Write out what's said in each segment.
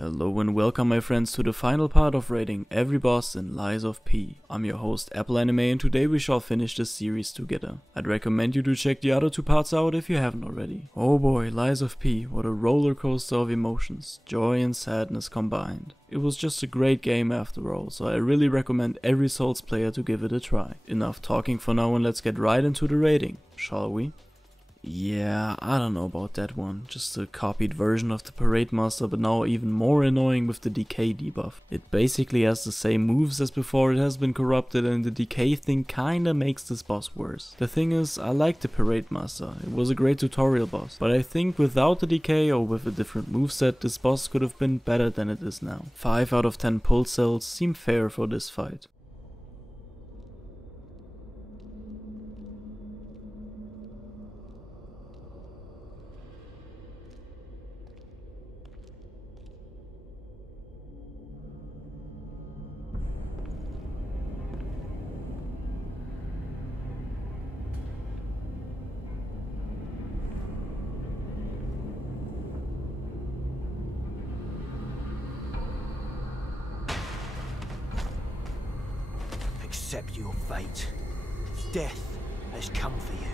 Hello and welcome my friends to the final part of raiding every boss in Lies of P. I'm your host Apple Anime and today we shall finish this series together. I'd recommend you to check the other two parts out if you haven't already. Oh boy, Lies of P, what a roller coaster of emotions, joy and sadness combined. It was just a great game after all, so I really recommend every Souls player to give it a try. Enough talking for now and let's get right into the raiding, shall we? Yeah, I don't know about that one. Just a copied version of the Parade Master, but now even more annoying with the decay debuff. It basically has the same moves as before it has been corrupted, and the decay thing kinda makes this boss worse. The thing is, I like the Parade Master. It was a great tutorial boss, but I think without the decay or with a different moveset, this boss could have been better than it is now. 5 out of 10 pulse cells seem fair for this fight. Accept your fate. Death has come for you.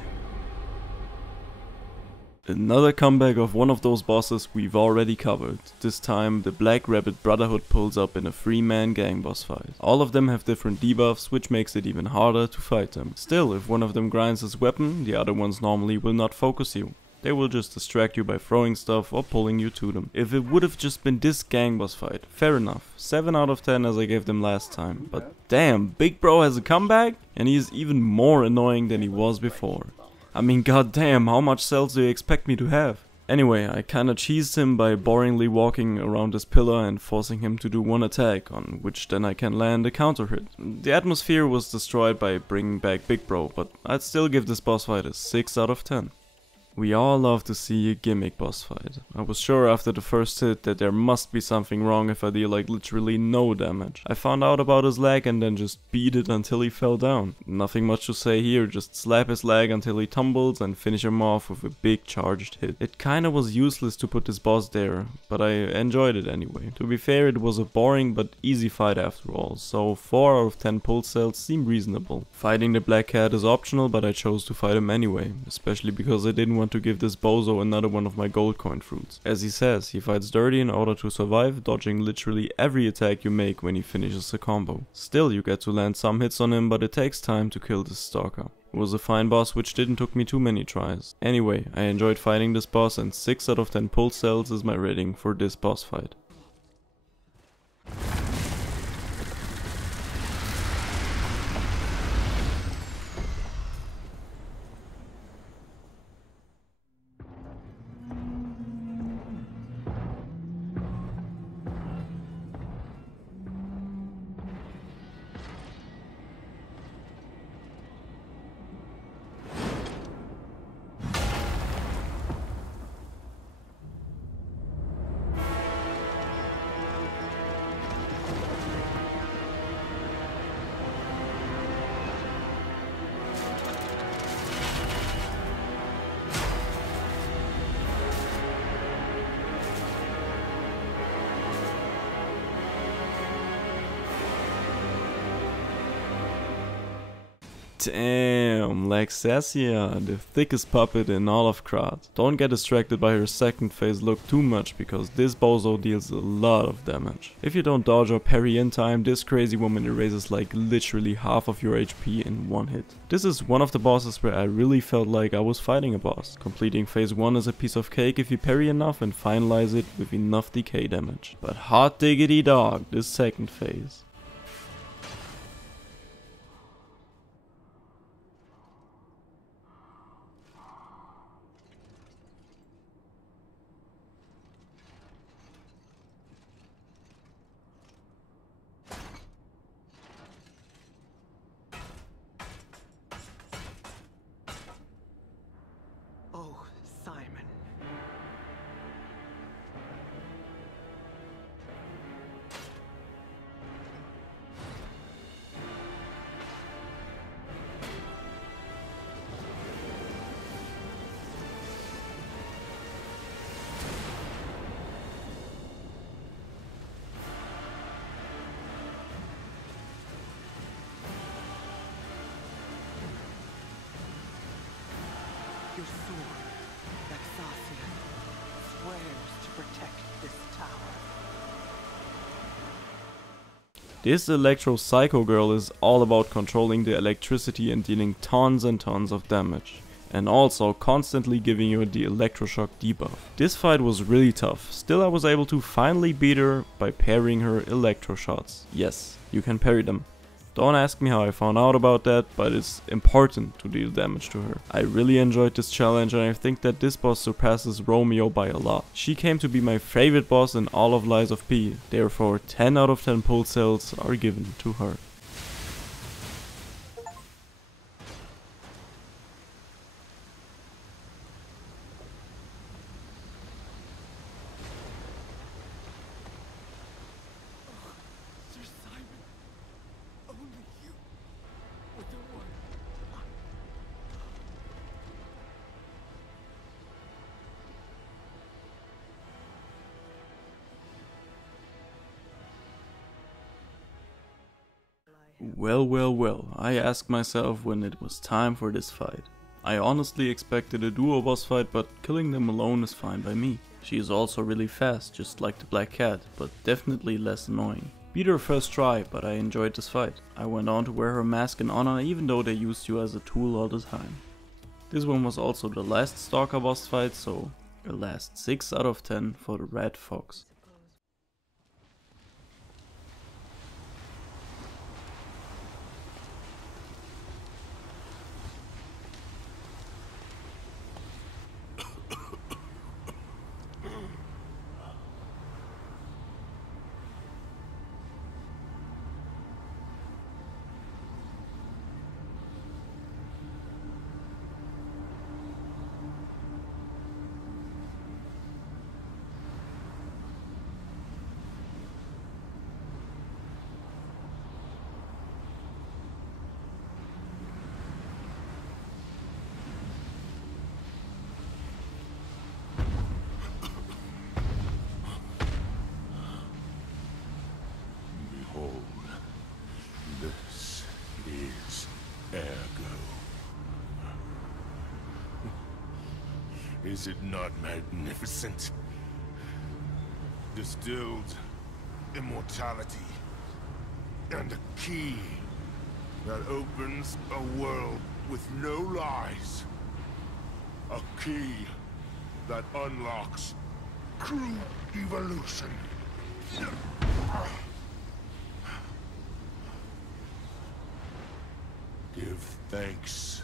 Another comeback of one of those bosses we've already covered. This time the Black Rabbit Brotherhood pulls up in a 3-man gang boss fight. All of them have different debuffs, which makes it even harder to fight them. Still, if one of them grinds his weapon, the other ones normally will not focus you. They will just distract you by throwing stuff or pulling you to them. If it would have just been this gang boss fight, fair enough. 7 out of 10 as I gave them last time. But damn, Big Bro has a comeback? And he is even more annoying than he was before. I mean, goddamn, how much cells do you expect me to have? Anyway, I kinda cheesed him by boringly walking around this pillar and forcing him to do one attack, on which then I can land a counter hit. The atmosphere was destroyed by bringing back Big Bro, but I'd still give this boss fight a 6 out of 10. We all love to see a gimmick boss fight. I was sure after the first hit that there must be something wrong if I deal like literally no damage. I found out about his leg and then just beat it until he fell down. Nothing much to say here, just slap his leg until he tumbles and finish him off with a big charged hit. It kinda was useless to put this boss there, but I enjoyed it anyway. To be fair, it was a boring but easy fight after all, so 4 out of 10 pulse cells seem reasonable. Fighting the Black Cat is optional, but I chose to fight him anyway, especially because I didn't want to give this bozo another one of my gold coin fruits. As he says, he fights dirty in order to survive, dodging literally every attack you make when he finishes a combo. Still, you get to land some hits on him, but it takes time to kill this stalker. It was a fine boss which didn't took me too many tries. Anyway, I enjoyed fighting this boss and 6 out of 10 pulse cells is my rating for this boss fight. Damn, Laxasia, the thickest puppet in all of Krat. Don't get distracted by her second phase look too much, because this bozo deals a lot of damage. If you don't dodge or parry in time, this crazy woman erases like literally half of your HP in one hit. This is one of the bosses where I really felt like I was fighting a boss. Completing phase 1 is a piece of cake if you parry enough and finalize it with enough decay damage. But hot diggity dog, this second phase. Oh, Simon. This Electro Psycho Girl is all about controlling the electricity and dealing tons and tons of damage. And also constantly giving you the electroshock debuff. This fight was really tough, still I was able to finally beat her by parrying her electro shots. Yes, you can parry them. Don't ask me how I found out about that, but it's important to deal damage to her. I really enjoyed this challenge and I think that this boss surpasses Romeo by a lot. She came to be my favorite boss in all of Lies of P, therefore 10 out of 10 pulse cells are given to her. Well, I asked myself when it was time for this fight. I honestly expected a duo boss fight, but killing them alone is fine by me. She is also really fast, just like the Black Cat, but definitely less annoying. Beat her first try, but I enjoyed this fight. I went on to wear her mask in honor even though they used you as a tool all the time. This one was also the last Stalker boss fight, so a last 6 out of 10 for the Red Fox. This is Ergo. Is it not magnificent? Distilled immortality and a key that opens a world with no lies. A key that unlocks true evolution. Give thanks.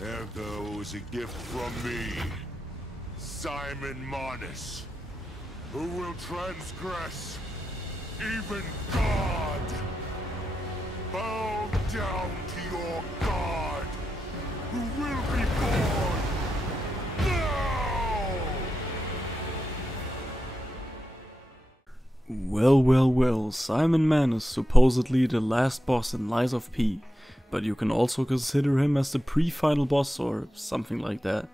Ergo is a gift from me, Simon Manus, who will transgress even God. Bow down to your God, who will be born now! Well, Simon Manus, supposedly the last boss in Lies of P, but you can also consider him as the pre-final boss or something like that.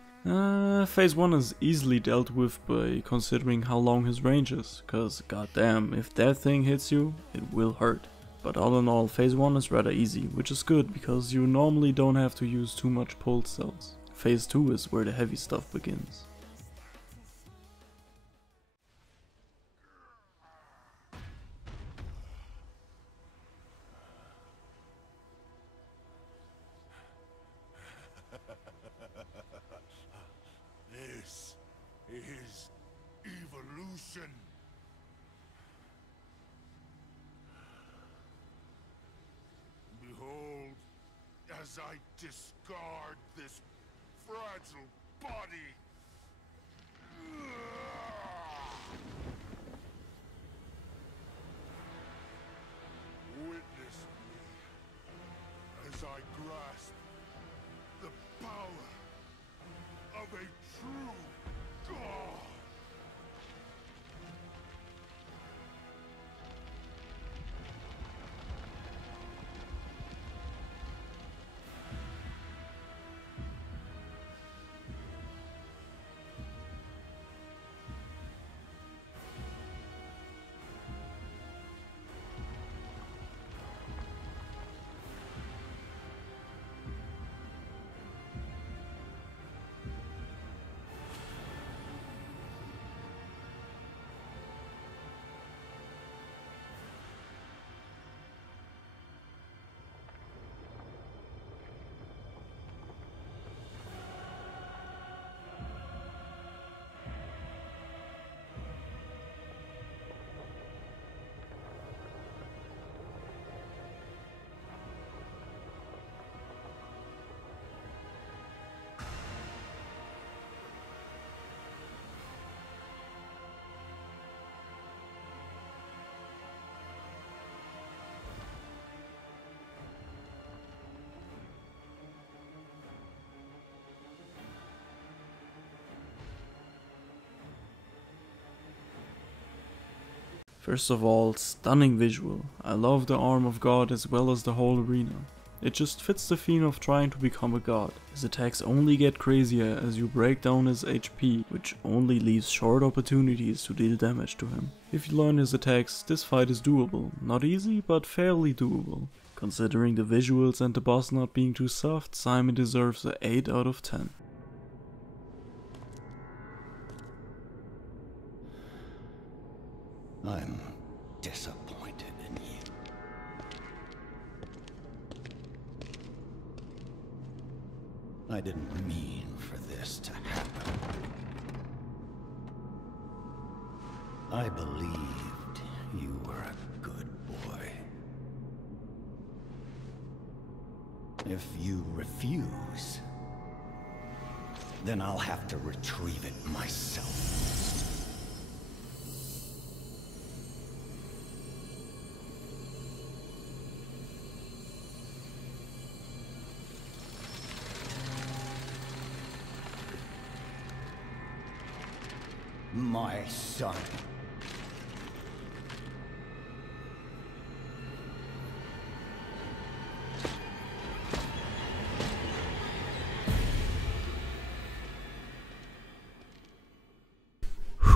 Phase 1 is easily dealt with by considering how long his range is, cause goddamn, if that thing hits you, it will hurt. But all in all, phase 1 is rather easy, which is good because you normally don't have to use too much pulse cells. Phase 2 is where the heavy stuff begins. This is evolution. Behold, as I discard this fragile body. Witness me as I grasp the power of a true God. First of all, stunning visual. I love the arm of God as well as the whole arena. It just fits the theme of trying to become a god. His attacks only get crazier as you break down his HP, which only leaves short opportunities to deal damage to him. If you learn his attacks, this fight is doable. Not easy, but fairly doable. Considering the visuals and the boss not being too soft, Simon deserves a 8 out of 10. I'm disappointed in you. I didn't mean for this to happen. I believed you were a good boy. If you refuse, then I'll have to retrieve it myself. My son.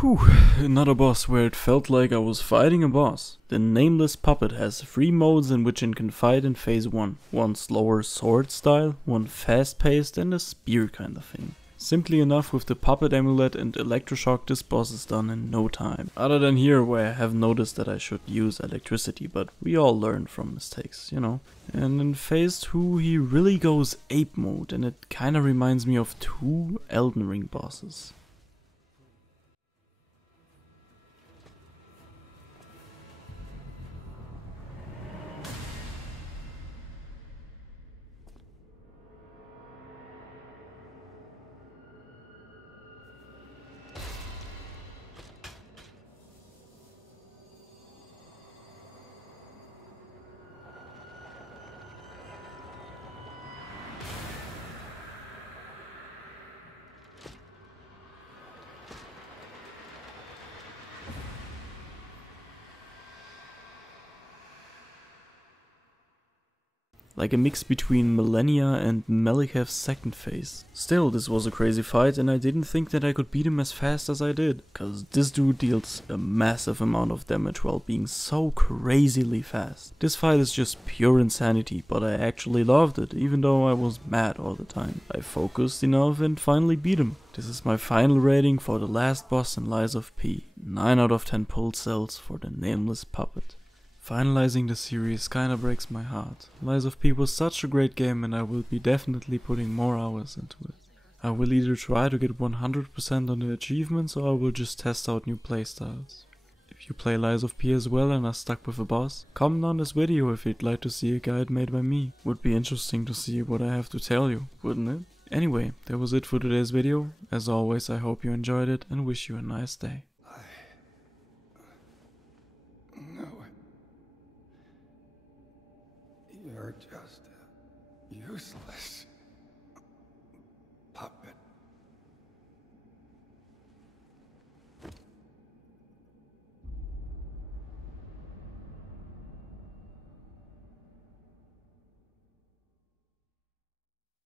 Whew, another boss where it felt like I was fighting a boss. The Nameless Puppet has 3 modes in which it can fight in phase 1. One slower sword style, one fast paced and a spear kind of thing. Simply enough, with the puppet amulet and electroshock, this boss is done in no time. Other than here where I have noticed that I should use electricity, but we all learn from mistakes, you know. And in phase 2 he really goes ape mode and it kinda reminds me of 2 Elden Ring bosses. Like a mix between Millennia and Malikev's second phase. Still, this was a crazy fight and I didn't think that I could beat him as fast as I did, cause this dude deals a massive amount of damage while being so crazily fast. This fight is just pure insanity, but I actually loved it, even though I was mad all the time. I focused enough and finally beat him. This is my final rating for the last boss in Lies of P. 9 out of 10 pulled cells for the Nameless Puppet. Finalizing the series kinda breaks my heart. Lies of P was such a great game and I will be definitely putting more hours into it. I will either try to get 100% on the achievements or I will just test out new playstyles. If you play Lies of P as well and are stuck with a boss, comment on this video if you'd like to see a guide made by me. Would be interesting to see what I have to tell you, wouldn't it? Anyway, that was it for today's video. As always, I hope you enjoyed it and wish you a nice day. You're just useless.